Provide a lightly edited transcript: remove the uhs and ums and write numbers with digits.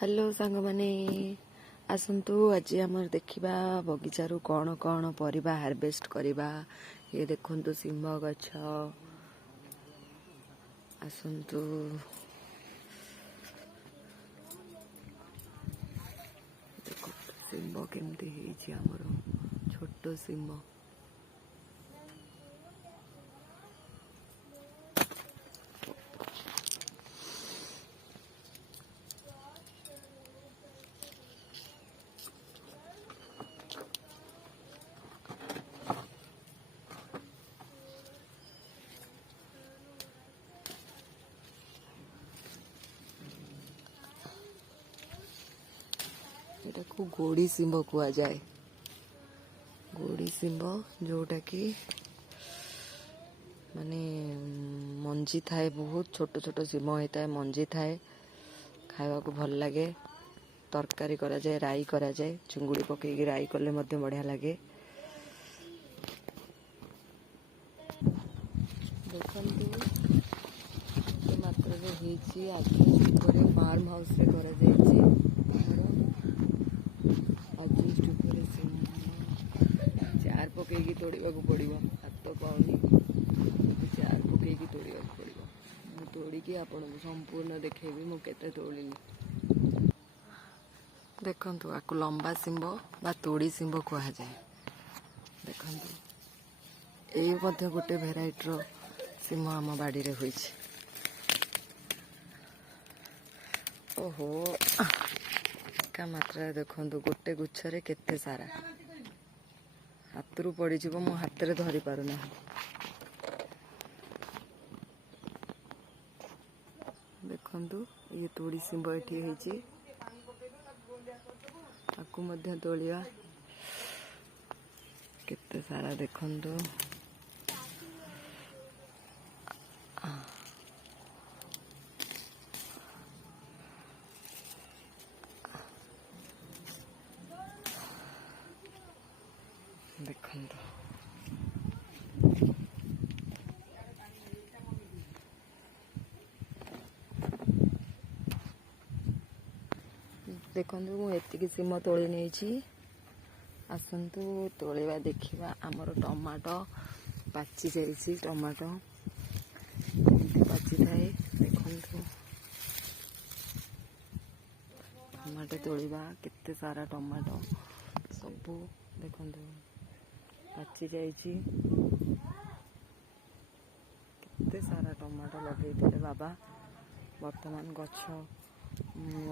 Hello सांग माने आसतु आज आम देखा बगीचारू कौन कौन परिबा हार्वेस्ट करवा। ये देखु सिंह गछ आसतु सिंह केमती आमर छोट सिंह को गोड़ी सिंह कुआ जाए। गोड़ी सिंह जोटा कि माने मंजी थाए बहुत छोट छोट सिंह होता है। मंजी थाए खावा को भल लगे। तरकारी करा जाए, राई करा जाए, चिंगुड़ी पकईकी राई कले मध्य बढ़िया लगे। देखंतु मात्रा आज फार्म हाउस रे करा जाए। चार पकईकी तोड़ा पड़ो हाथ पाऊनी चार पकईकी तोड़ा पड़ो। मु तोड़िकी आपको संपूर्ण देखेबी मु केते तोड़िली। देखंतु आकु लंबा सिंह बा तोड़ी सिंह कहा जाए। देखंतु ए मध्य गोटे भेराइटर सिंह आम बाड़ी रे होइछि। ओहो का मात्रा देखंतु गोटे गुच्छरे केते सारा हाथ रू पड़ी जीवो मो हाथ रे धरी पारुना। देखंतु ये तोड़ी सिंह एठी होइछि। आकु मध्य तोड़िया केते सारा देखंतु। देखंतु देखंतु मु एतिकी सिम तोड़ी नहीं। आसतु तोड़वा देखा आमर टमाटो पाची जाइए। टमाटो पाची थाए देखंतु टमाटो तोड़वा केते सारा टमाटो सबू देखंतु पाची जाइए। केते सारा टमाटो लगे बाबा। वर्तमान गछ